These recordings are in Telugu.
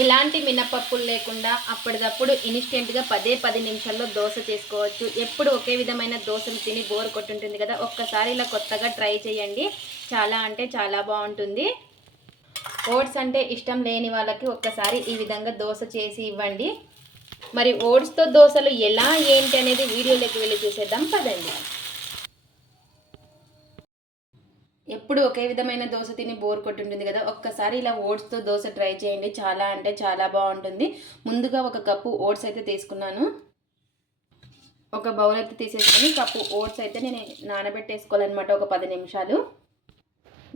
ఎలాంటి మినపప్పులు లేకుండా అప్పటిదప్పుడు ఇన్స్టెంట్గా పదే పది నిమిషాల్లో దోశ చేసుకోవచ్చు. ఎప్పుడు ఒకే విధమైన దోశలు తిని బోర్ కొట్టుంటుంది కదా ఒక్కసారి ఇలా కొత్తగా ట్రై చేయండి. చాలా అంటే చాలా బాగుంటుంది. ఓట్స్ అంటే ఇష్టం లేని వాళ్ళకి ఒక్కసారి ఈ విధంగా దోశ చేసి ఇవ్వండి. మరి ఓట్స్తో దోశలు ఎలా ఏంటి అనేది వీడియోలోకి వెళ్ళి చూసేద్దాం. పదండి. ఎప్పుడు ఒకే విధమైన దోశ తిని బోర్ కొట్టుంటుంది కదా ఒక్కసారి ఇలా ఓట్స్తో దోశ ట్రై చేయండి. చాలా అంటే చాలా బాగుంటుంది. ముందుగా ఒక కప్పు ఓట్స్ అయితే తీసుకున్నాను. ఒక బౌల్ అయితే తీసేసుకొని కప్పు ఓట్స్ అయితే నేను నానబెట్టేసుకోవాలన్నమాట ఒక పది నిమిషాలు.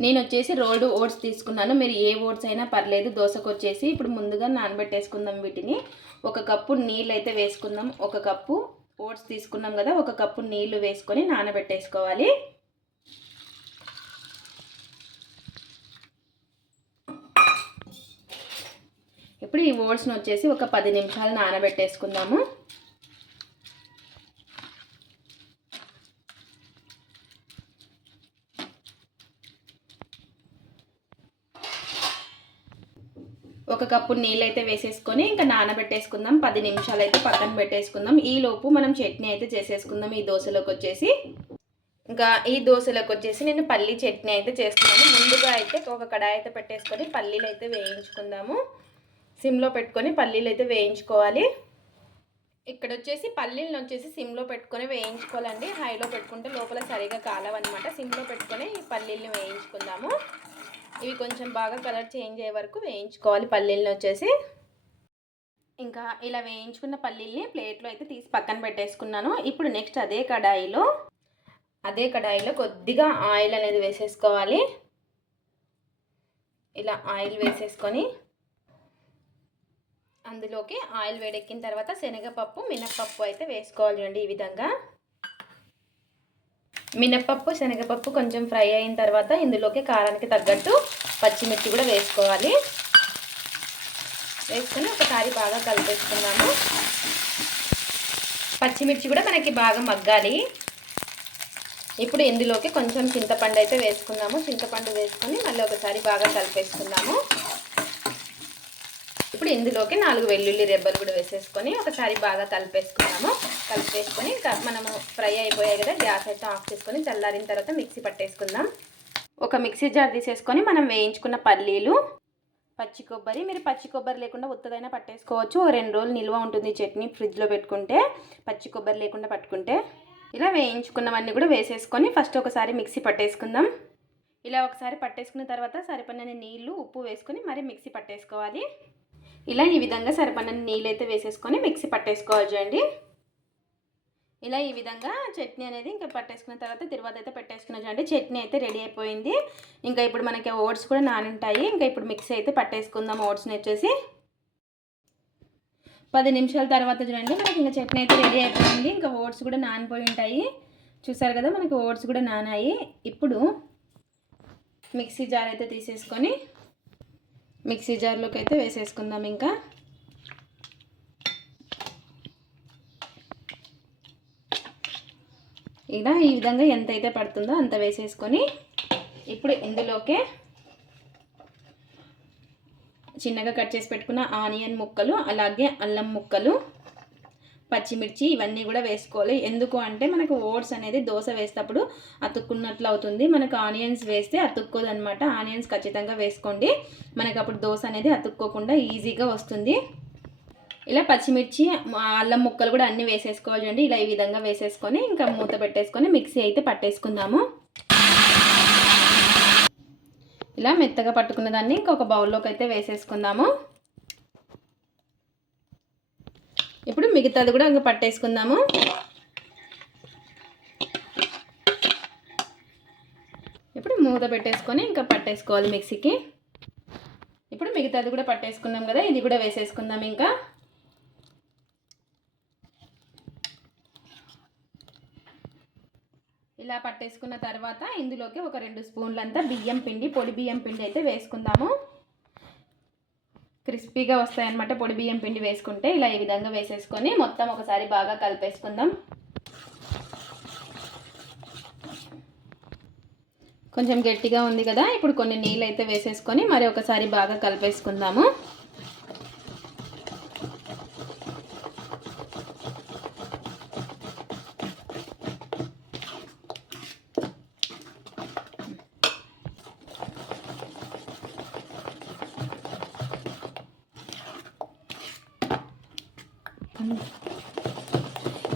నేను వచ్చేసి రోల్డ్ ఓట్స్ తీసుకున్నాను. మీరు ఏ ఓట్స్ అయినా పర్లేదు దోశకు వచ్చేసి ఇప్పుడు ముందుగా నానబెట్టేసుకుందాం వీటిని. ఒక కప్పు నీళ్ళు అయితే వేసుకుందాం. ఒక కప్పు ఓట్స్ తీసుకున్నాం కదా ఒక కప్పు నీళ్ళు వేసుకొని నానబెట్టేసుకోవాలి. ఇప్పుడు ఈ ఓట్స్ని వచ్చేసి ఒక పది నిమిషాలు నానబెట్టేసుకుందాము. ఒక కప్పు నీళ్ళు అయితే వేసేసుకొని ఇంకా నానబెట్టేసుకుందాం. పది నిమిషాలు అయితే పక్కన పెట్టేసుకుందాం. ఈ లోపు మనం చట్నీ అయితే చేసేసుకుందాం ఈ దోశలోకి వచ్చేసి. ఇంకా ఈ దోశలోకి వచ్చేసి నేను పల్లీ చట్నీ అయితే చేస్తున్నాను. ముందుగా అయితే ఒక కడాయి అయితే పెట్టేసుకొని పల్లీలు అయితే వేయించుకుందాము. సిమ్లో పెట్టుకొని పల్లీలు అయితే వేయించుకోవాలి. ఇక్కడ వచ్చేసి పల్లీలను వచ్చేసి సిమ్లో పెట్టుకొని వేయించుకోవాలండి. హైలో పెట్టుకుంటే లోపల సరిగా కాలవన్నమాట. సిమ్లో పెట్టుకొని ఈ పల్లీలను వేయించుకుందాము. ఇవి కొంచెం బాగా కలర్ చేంజ్ అయ్యే వరకు వేయించుకోవాలి పల్లీలను వచ్చేసి. ఇంకా ఇలా వేయించుకున్న పల్లీల్ని ప్లేట్లో అయితే తీసి పక్కన పెట్టేసుకున్నాను. ఇప్పుడు నెక్స్ట్ అదే కడాయిలో అదే కడాయిలో కొద్దిగా ఆయిల్ అనేది వేసేసుకోవాలి. ఇలా ఆయిల్ వేసేసుకొని అందులోకి ఆయిల్ వేడెక్కిన తర్వాత శనగపప్పు మినప్పప్పు అయితే వేసుకోవాలి చూడండి ఈ విధంగా. మినప్పప్పు శనగపప్పు కొంచెం ఫ్రై అయిన తర్వాత ఇందులోకి కారానికి తగ్గట్టు పచ్చిమిర్చి కూడా వేసుకోవాలి. వేసుకుని ఒకసారి బాగా కలిపేసుకున్నాము పచ్చిమిర్చి కూడా మనకి బాగా మగ్గాలి. ఇప్పుడు ఇందులోకి కొంచెం చింతపండు అయితే వేసుకున్నాము చింతపండు వేసుకొని మళ్ళీ ఒకసారి బాగా కలిపేసుకున్నాము ఇప్పుడు ఇందులోకి నాలుగు వెల్లుల్లి రెబ్బలు కూడా వేసేసుకొని ఒకసారి బాగా కలిపేసుకున్నాము. కలిపేసుకొని మనము ఫ్రై అయిపోయాయి కదా గ్యాస్ అయితే ఆఫ్ చేసుకొని చల్లారిన తర్వాత మిక్సీ పట్టేసుకుందాం. ఒక మిక్సీ జార్ తీసేసుకొని మనం వేయించుకున్న పల్లీలు పచ్చి కొబ్బరి మీరు పచ్చి కొబ్బరి లేకుండా ఉత్తదైనా పట్టేసుకోవచ్చు. ఓ రెండు రోజులు నిల్వ ఉంటుంది చట్నీ ఫ్రిడ్జ్లో పెట్టుకుంటే పచ్చి కొబ్బరి లేకుండా పట్టుకుంటే. ఇలా వేయించుకున్నవన్నీ కూడా వేసేసుకొని ఫస్ట్ ఒకసారి మిక్సీ పట్టేసుకుందాం. ఇలా ఒకసారి పట్టేసుకున్న తర్వాత సరిపడిన నీళ్ళు ఉప్పు వేసుకొని మరి మిక్సీ పట్టేసుకోవాలి. ఇలా ఈ విధంగా సరిపడిన నీళ్ళు అయితే వేసేసుకొని మిక్సీ పట్టేసుకోవాలి చూడండి. ఇలా ఈ విధంగా చట్నీ అనేది ఇంకా పట్టేసుకున్న తర్వాత తిరువాత అయితే పెట్టేసుకున్నా చూడండి. చట్నీ అయితే రెడీ అయిపోయింది. ఇంకా ఇప్పుడు మనకి ఓట్స్ కూడా నానుంటాయి. ఇంకా ఇప్పుడు మిక్సీ అయితే పట్టేసుకుందాం ఓట్స్ని వచ్చేసి. పది నిమిషాల తర్వాత చూడండి. మనకి ఇంకా చట్నీ అయితే రెడీ అయిపోయింది. ఇంకా ఓట్స్ కూడా నానిపోయి ఉంటాయి. చూసారు కదా మనకి ఓట్స్ కూడా నానాయి. ఇప్పుడు మిక్సీ జార్ అయితే తీసేసుకొని మిక్సీ జార్లోకి అయితే వేసేసుకుందాం ఇంకా. ఇలా ఈ విధంగా ఎంత అయితే పడుతుందో అంత వేసేసుకొని ఇప్పుడు ఇందులోకే చిన్నగా కట్ చేసి పెట్టుకున్న ఆనియన్ ముక్కలు అలాగే అల్లం ముక్కలు పచ్చిమిర్చి ఇవన్నీ కూడా వేసుకోవాలి. ఎందుకు అంటే మనకు ఓట్స్ అనేది దోశ వేసేటప్పుడు అతుక్కున్నట్లు అవుతుంది. మనకు ఆనియన్స్ వేస్తే అతుక్కోదు అనమాట ఆనియన్స్ ఖచ్చితంగా వేసుకోండి. మనకు అప్పుడు దోశ అనేది అతుక్కోకుండా ఈజీగా వస్తుంది. ఇలా పచ్చిమిర్చి అల్లం ముక్కలు కూడా అన్నీ వేసేసుకోవాలి చూడండి. ఇలా ఈ విధంగా వేసేసుకొని ఇంకా మూత పెట్టేసుకొని మిక్సీ అయితే పట్టేసుకుందాము. ఇలా మెత్తగా పట్టుకున్న దాన్ని ఇంకొక బౌల్లోకి అయితే వేసేసుకుందాము. ఇప్పుడు మిగతాది కూడా ఇంకా పట్టేసుకుందాము. ఇప్పుడు మూత పెట్టేసుకొని ఇంకా పట్టేసుకోవాలి మిక్సీకి. ఇప్పుడు మిగతాది కూడా పట్టేసుకున్నాం కదా ఇది కూడా వేసేసుకుందాం ఇంకా. ఇలా పట్టేసుకున్న తర్వాత ఇందులోకి ఒక రెండు స్పూన్లంతా బియ్యం పిండి పొడి బియ్యం పిండి అయితే వేసుకుందాము. క్రిస్పీగా వస్తాయన్నమాట పొడి బియ్యం పిండి వేసుకుంటే ఇలా ఈ విధంగా వేసేసుకొని మొత్తం ఒకసారి బాగా కలిపేసుకుందాం. కొంచెం గట్టిగా ఉంది కదా ఇప్పుడు కొన్ని నీళ్ళు అయితే వేసేసుకొని మరి ఒకసారి బాగా కలిపేసుకుందాము.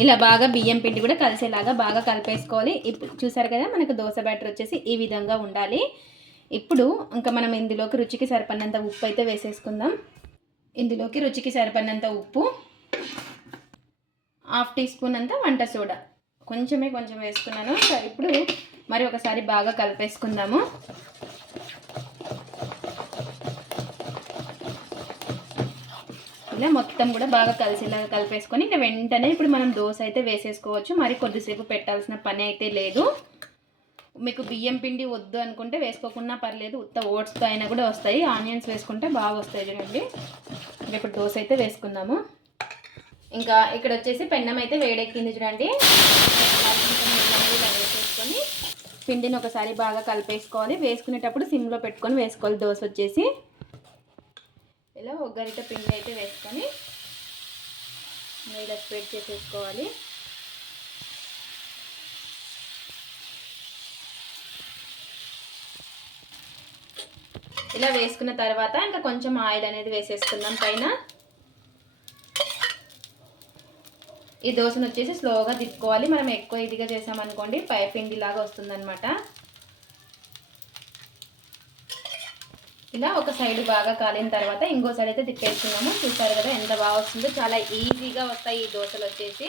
ఇలా బాగా బియ్యం పిండి కూడా కలిసేలాగా బాగా కలిపేసుకోవాలి. ఇప్పుడు చూసారు కదా మనకు దోశ బ్యాటర్ వచ్చేసి ఈ విధంగా ఉండాలి. ఇప్పుడు ఇంకా మనం ఇందులోకి రుచికి సరిపడినంత ఉప్పు అయితే వేసేసుకుందాం. ఇందులోకి రుచికి సరిపడినంత ఉప్పు హాఫ్ టీ స్పూన్ అంతా వంట సోడా. కొంచెమే కొంచెం వేసుకున్నాను. సరే, ఇప్పుడు మరి ఒకసారి బాగా కలిపేసుకుందాము. ఇలా మొత్తం కూడా బాగా కలిసేలాగా కలిపేసుకొని ఇంకా వెంటనే ఇప్పుడు మనం దోశ అయితే వేసేసుకోవచ్చు. మరి కొద్దిసేపు పెట్టాల్సిన పని అయితే లేదు. మీకు బియ్యం పిండి వద్దు అనుకుంటే వేసుకోకుండా పర్లేదు. ఉత్త ఓట్స్తో అయినా కూడా వస్తాయి. ఆనియన్స్ వేసుకుంటే బాగా వస్తాయి చూడండి. ఇప్పుడు దోశ అయితే వేసుకుందాము. ఇంకా ఇక్కడ వచ్చేసి పెన్నం అయితే వేడెక్కింది చూడండి. వేసేసుకొని పిండిని ఒకసారి బాగా కలిపేసుకోవాలి. వేసుకునేటప్పుడు సిమ్లో పెట్టుకొని వేసుకోవాలి. దోశ వచ్చేసి ఇలా ఒక గరిట పిండి అయితే వేసుకొని ఇలా స్ప్రెడ్ చేసేసుకోవాలి. ఇలా వేసుకున్న తర్వాత ఇంకా కొంచెం ఆయిల్ అనేది వేసేసుకుందాం పైన. ఈ దోశను వచ్చేసి స్లోగా తిప్పుకోవాలి. మనం ఎక్కువ ఇదిగా చేసామనుకోండి పై పిండిలాగా వస్తుందన్నమాట. ఇలా ఒక సైడ్ బాగా కాలిన తర్వాత ఇంకో సైడ్ అయితే తిప్పేసుకున్నాము. చూసారు కదా ఎంత బాగా వస్తుందో. చాలా ఈజీగా వస్తాయి ఈ దోశలు వచ్చేసి.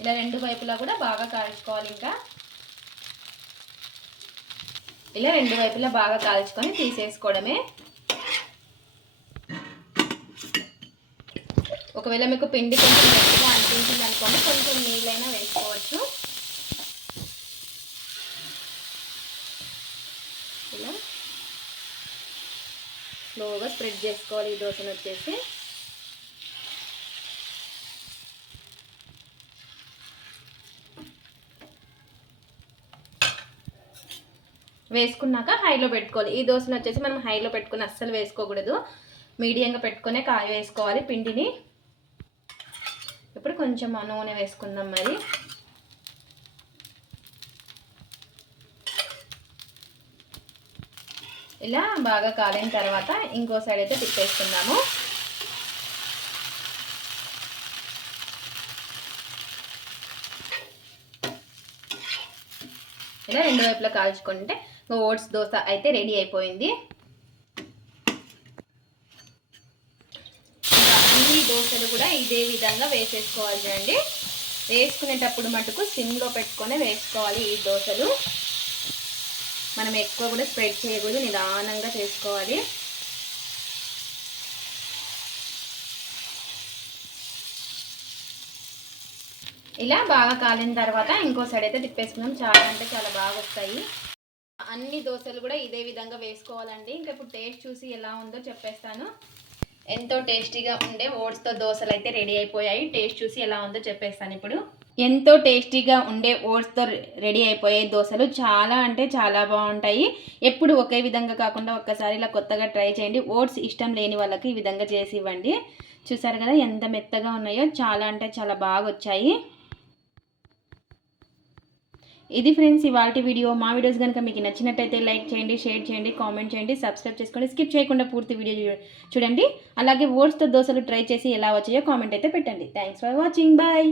ఇలా రెండు వైపులా కూడా బాగా కాల్చుకోవాలి ఇంకా. ఇలా రెండు వైపులా బాగా కాల్చుకొని తీసేసుకోవడమే. ఒకవేళ మీకు పిండి కొంచెం గట్టిగా అనిపించింది అనుకోండి కొంచెం స్లోగా స్ప్రెడ్ చేసుకోవాలి. ఈ దోశను వచ్చేసి. వేసుకున్నాక హైలో పెట్టుకోవాలి. ఈ దోశను వచ్చేసి మనం హైలో పెట్టుకుని అస్సలు వేసుకోకూడదు. మీడియంగా పెట్టుకునే కాయ వేసుకోవాలి. పిండిని. ఇప్పుడు కొంచెం నూనె వేసుకుందాం మరి. ఇలా బాగా కాలిన తర్వాత ఇంకో సైడ్ అయితే తిప్పేసుకుందాము. ఇలా రెండు వైపులా కాల్చుకుంటే ఓట్స్ దోశ అయితే రెడీ అయిపోయింది. అన్ని దోశలు కూడా ఇదే విధంగా వేసేసుకోవాలి అండి వేసుకునేటప్పుడు మటుకు సిమ్లో పెట్టుకొని వేసుకోవాలి ఈ దోశలు. మనం ఎక్కువ కూడా స్ప్రెడ్ చేయకూడదు నిదానంగా చేసుకోవాలి. ఇలా బాగా కాలిన తర్వాత ఇంకో సైడ్ అయితే తిప్పేసుకున్నాం చాలా అంటే చాలా బాగా వస్తాయి. అన్ని దోశలు కూడా ఇదే విధంగా వేసుకోవాలండి. ఇంకా ఇప్పుడు టేస్ట్ చూసి ఎలా ఉందో చెప్పేస్తాను. ఎంతో టేస్టీగా ఉండే ఓట్స్తో దోశలు అయితే రెడీ అయిపోయాయి. టేస్ట్ చూసి ఎలా ఉందో చెప్పేస్తాను ఇప్పుడు. ఎంతో టేస్టీగా ఉండే ఓట్స్తో రెడీ అయిపోయే దోశలు చాలా అంటే చాలా బాగుంటాయి. ఎప్పుడు ఒకే విధంగా కాకుండా ఒక్కసారి ఇలా కొత్తగా ట్రై చేయండి. ఓట్స్ ఇష్టం లేని వాళ్ళకి ఈ విధంగా చేసి ఇవ్వండి. చూసారు కదా ఎంత మెత్తగా ఉన్నాయో చాలా అంటే చాలా బాగా వచ్చాయి. ఇది ఫ్రెండ్స్ ఇవాళ వీడియో. మా వీడియోస్ కనుక మీకు నచ్చినట్టయితే లైక్ చేయండి షేర్ చేయండి కామెంట్ చేయండి సబ్స్క్రైబ్ చేసుకోండి స్కిప్ చేయకుండా పూర్తి వీడియో చూడండి. అలాగే ఓట్స్తో దోశలు ట్రై చేసి ఎలా వచ్చాయో కామెంట్ అయితే పెట్టండి. Thanks for watching. బాయ్.